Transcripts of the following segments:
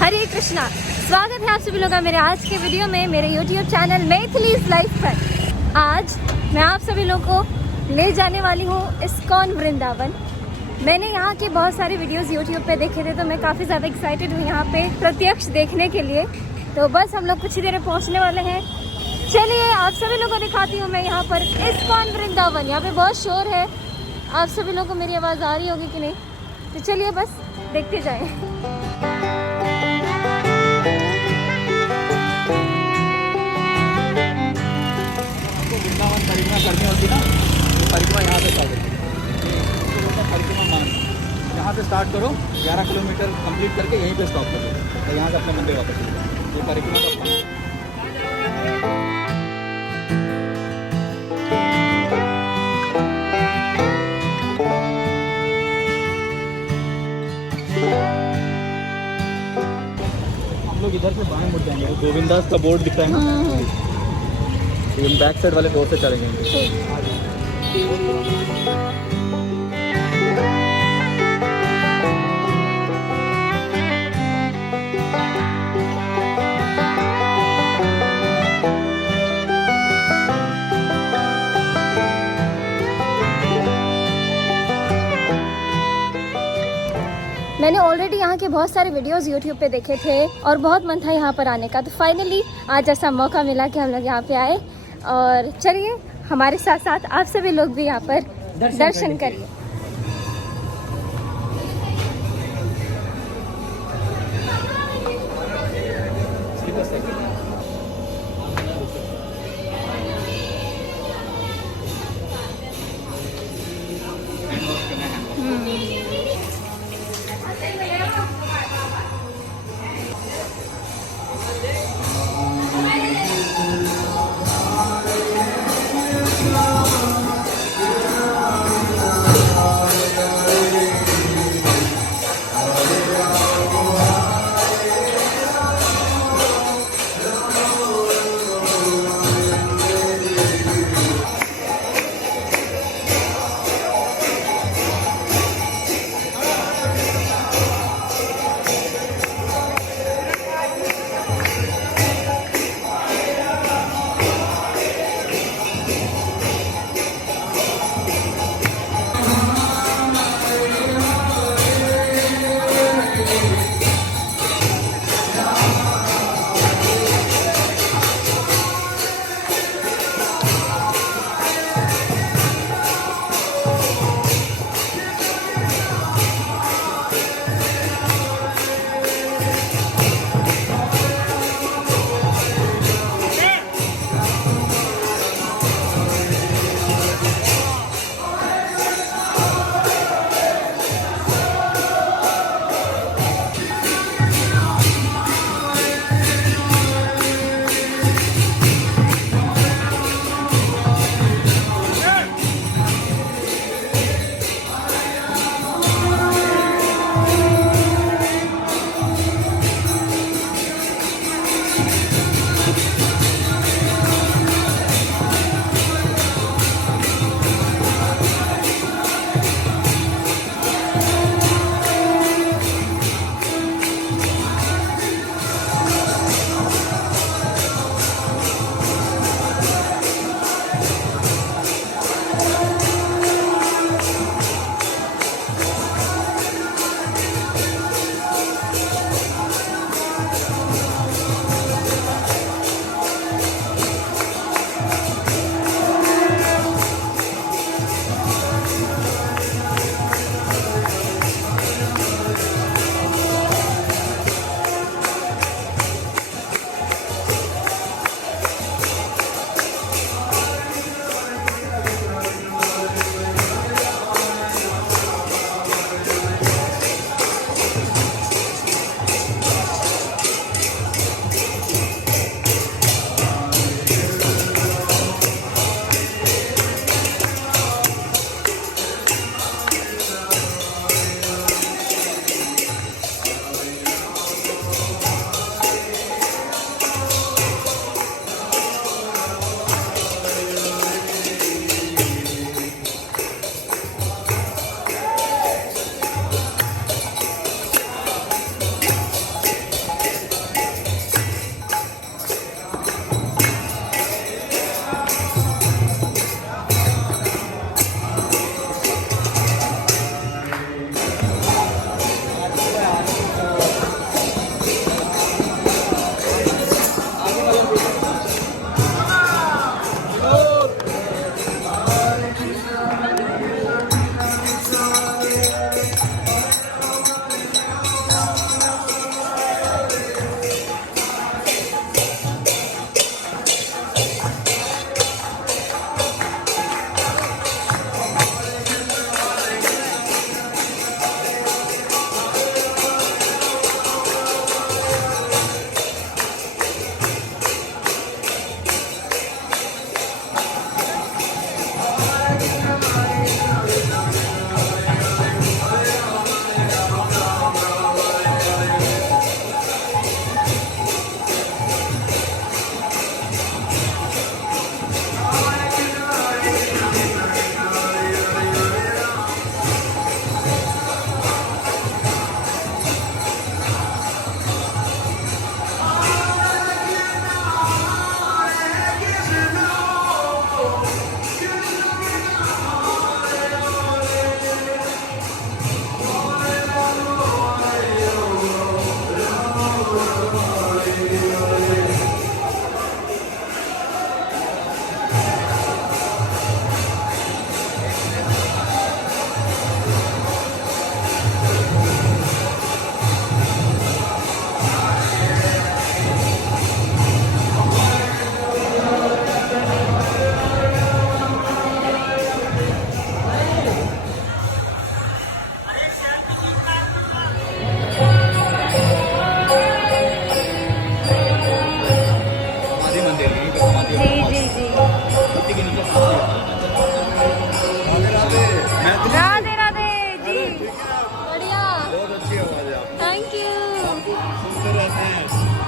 हरे कृष्णा। स्वागत है आप सभी लोगों का मेरे आज के वीडियो में, मेरे YouTube चैनल मैथिलीज लाइफ पर। आज मैं आप सभी लोगों को ले जाने वाली हूँ इस्कॉन वृंदावन। मैंने यहाँ के बहुत सारे वीडियोस YouTube पे देखे थे, तो मैं काफ़ी ज़्यादा एक्साइटेड हूँ यहाँ पे प्रत्यक्ष देखने के लिए। तो बस हम लोग कुछ ही देर में पहुँचने वाले हैं। चलिए आप सभी लोगों को दिखाती हूँ मैं यहाँ पर इस्कॉन वृंदावन। यहाँ पे बहुत शोर है, आप सभी लोगों को मेरी आवाज़ आ रही होगी कि नहीं। तो चलिए बस देखते जाएं। वृंदावन परिक्रमा करनी होती ना, तो परिक्रमा यहाँ से स्टार्ट होती है। परिक्रमा मान यहाँ से स्टार्ट करो, 11 किलोमीटर कंप्लीट करके यहीं पे स्टॉप करो, तो यहाँ से अपने मंदिर वापस चलो। ये परिक्रमा का हम लोग इधर से बाएं मुड़ जाएंगे। गोविंदास का बोर्ड दिख रहा है ना, तो बैक साइड वाले डोर से चलेंगे। मैंने ऑलरेडी यहाँ के बहुत सारे वीडियोस YouTube पे देखे थे और बहुत मन था यहाँ पर आने का। तो फाइनली आज ऐसा मौका मिला कि हम लोग यहाँ पे आए। और चलिए हमारे साथ साथ आप सभी लोग भी यहाँ पर दर्शन करिए।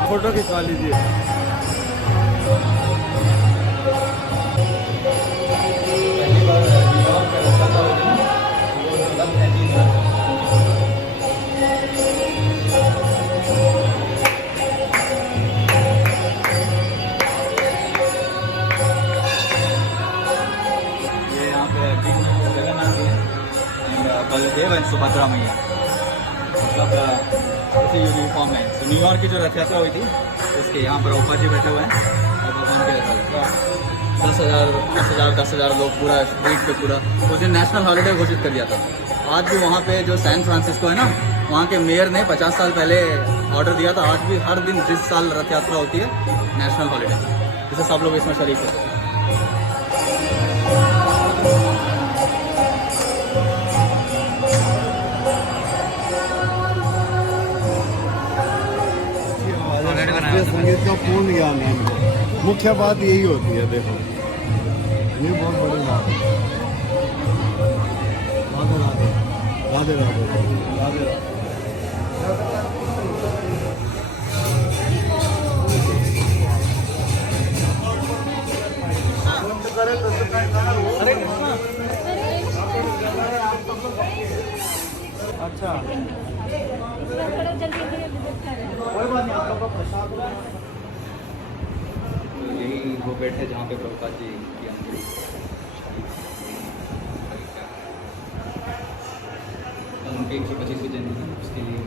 फोटो खिंचवा लीजिए। पहली बार न्यूयॉर्क का रास्ता था वो मतलब 19 बलदेव एंड सुभद्रा मैया मतलब ऐसे यूनिफॉर्म है। तो न्यूयॉर्क की जो रथ यात्रा हुई थी उसके यहाँ पर ऊपर जी बैठे हुए हैं और भगवान के रथ 10,000 लोग पूरा स्ट्रीट पे पूरा उस दिन नेशनल हॉलीडे घोषित कर दिया था। आज भी वहाँ पे जो सैन फ्रांसिस्को है ना, वहाँ के मेयर ने 50 साल पहले ऑर्डर दिया था। आज भी हर दिन जिस साल रथ यात्रा होती है नेशनल हॉलीडे, जिससे सब लोग इसमें शरीक है। संगीत का पूर्ण ज्ञान है इनको। मुख्य बात यही होती है। देखो ये बहुत बड़ी बात है। राधे राधे राधे राधे। अच्छा थोड़ा जल्दी कोई बात नहीं, आप लोग का प्रसाद यही वो बैठे जहाँ पे प्रभुपाद जी की अंजलि उनके 125वीं जयंती है उसके लिए।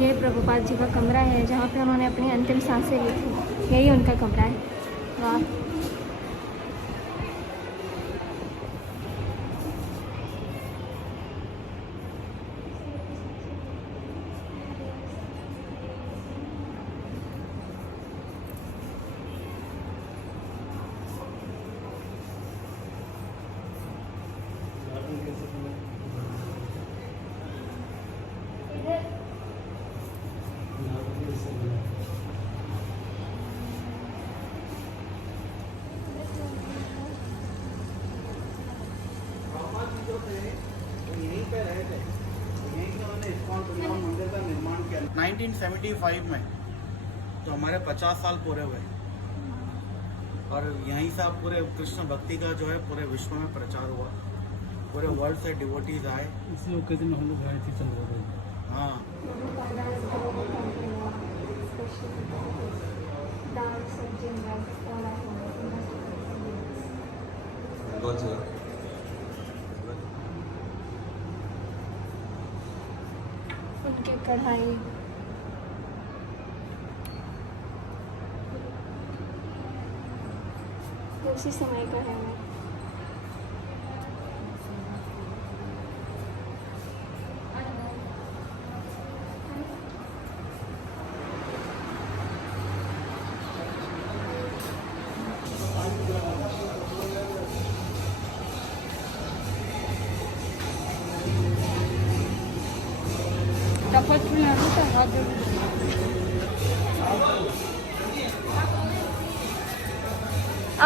ये प्रभुपाद जी का कमरा है जहाँ पे उन्होंने अपनी अंतिम सांसें ली थी। यही उनका कमरा है। वाह, यहीं पे रहे थे, यहीं से उन्होंने इस्कॉन वृंदावन मंदिर का निर्माण किया 1975 में। तो हमारे 50 साल पूरे हुए और यहीं से पूरे कृष्ण भक्ति का जो है पूरे विश्व में प्रचार हुआ। पूरे वर्ल्ड से डिवोटीज आए। इसी ओकेजन में हम लोग गए थे, चल रहे थे। हाँ, उनके कढ़ाई उसी समय का है। वो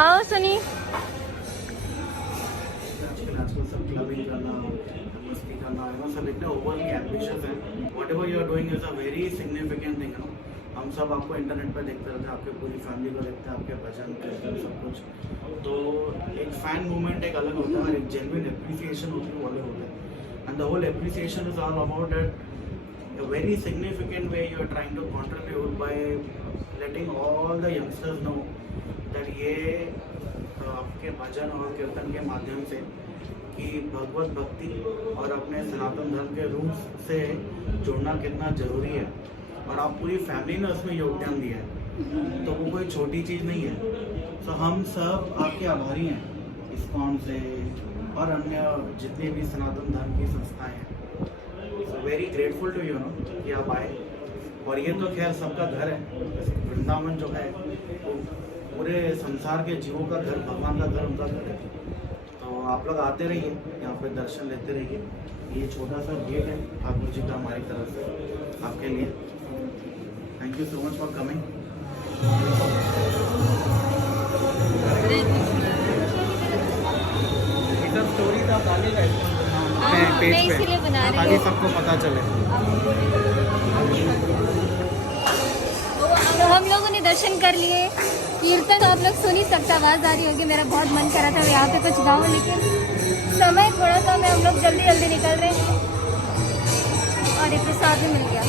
आओ सनी। आजकल सब क्लबिंग करना, मस्ती करना, सब इतने ओवरली एम्बिशियस हैं। Whatever you are doing is a very significant thing. हम सब आपको इंटरनेट पे देखते रहते हैं, आपके पूरी फैमिली को देखते हैं, आपके भजन कीर्तन सब कुछ। तो एक फैन मूवमेंट एक अलग होता है और एक जेन्युइन एप्रिसिएशन होती है वो अलग होता है। And the whole appreciation is all about that a very significant way you are trying to contribute by letting all the youngsters know that ये आपके भजन और कीर्तन के माध्यम से कि भगवत भक्ति और अपने सनातन धर्म के रूप से जुड़ना कितना जरूरी है और आप पूरी फैमिली ने उसमें योगदान दिया है, तो वो कोई छोटी चीज़ नहीं है। तो हम सब आपके आभारी हैं इस्कॉन से और अन्य जितने भी सनातन धर्म की संस्थाएं हैं। Very grateful to you know कि आप आए। और ये तो खैर सबका घर है। वृंदावन जो है वो पूरे संसार के जीवों का घर, भगवान का घर, उनका घर है। तो आप लोग आते रहिए, यहाँ पे दर्शन लेते रहिए। ये छोटा सा गेट है ठाकुर जी का हमारी तरफ से आपके लिए। Thank you so much for coming. Story था पेज मैं पे इसीलिए बना रही ताकि हूँ। सबको पता चले। तो हम लोगों ने दर्शन कर लिए। कीर्तन तो आप लोग सुन ही सकते, आवाज़ आ रही होगी। मेरा बहुत मन कर रहा था यहाँ पे कुछ गाऊँ, लेकिन समय थोड़ा कम है। हम लोग जल्दी जल्दी निकल रहे हैं और ये प्रसाद भी मिल गया।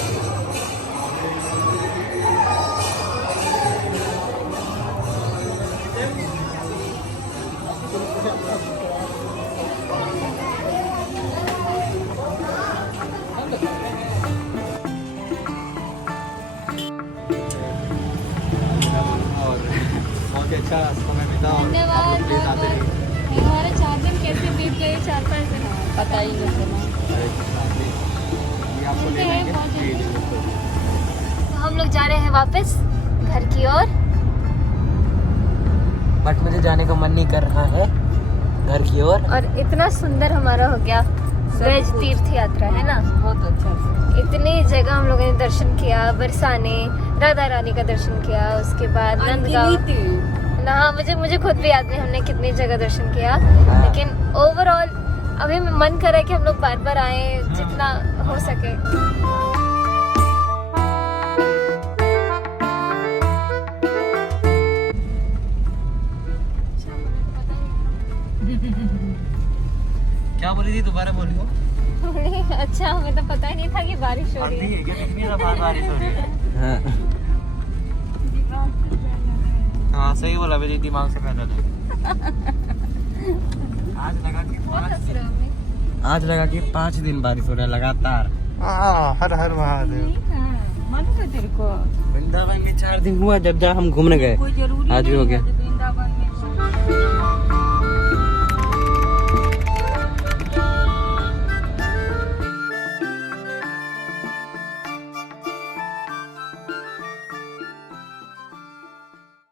और बहुत ही अच्छा समय मिला और आप धन्यवाद लोग प्लीज आते रहिए। हमारे 4 दिन कैसे बीत गए, 4-5 दिन पता ही नहीं चला। हरे कृष्णा, प्लीज ये आपको ले लेंगे। जी जी बिल्कुल। तो हम लोग जा रहे हैं वापस घर की ओर। बट मुझे जाने का मन नहीं कर रहा है घर की ओर। और इतना सुंदर हमारा हो गया ब्रज तीर्थ यात्रा, है ना। बहुत अच्छा। इतनी जगह हम लोगों ने दर्शन किया। बरसाने, राधा रानी का दर्शन किया, उसके बाद नंदगांव। हाँ, मुझे खुद भी याद नहीं हमने कितनी जगह दर्शन किया, लेकिन ओवरऑल अभी मन कर रहा है कि हम लोग बार बार आए जितना हो सके। क्या बोली थी, दोबारा बोलियो। अच्छा, हमें तो पता ही नहीं था कि बारिश हो रही है। बारिश हो रही है। हाँ सही बोला, मेरे दिमाग से पैदल है। आज लगा कि 5 दिन बारिश हो रहा है लगातार। हर हर महादेव। मालूम है तेरे को? वृंदावन में 4 दिन हुआ जब हम घूमने गए। आज भी हो गया। वृंदावन में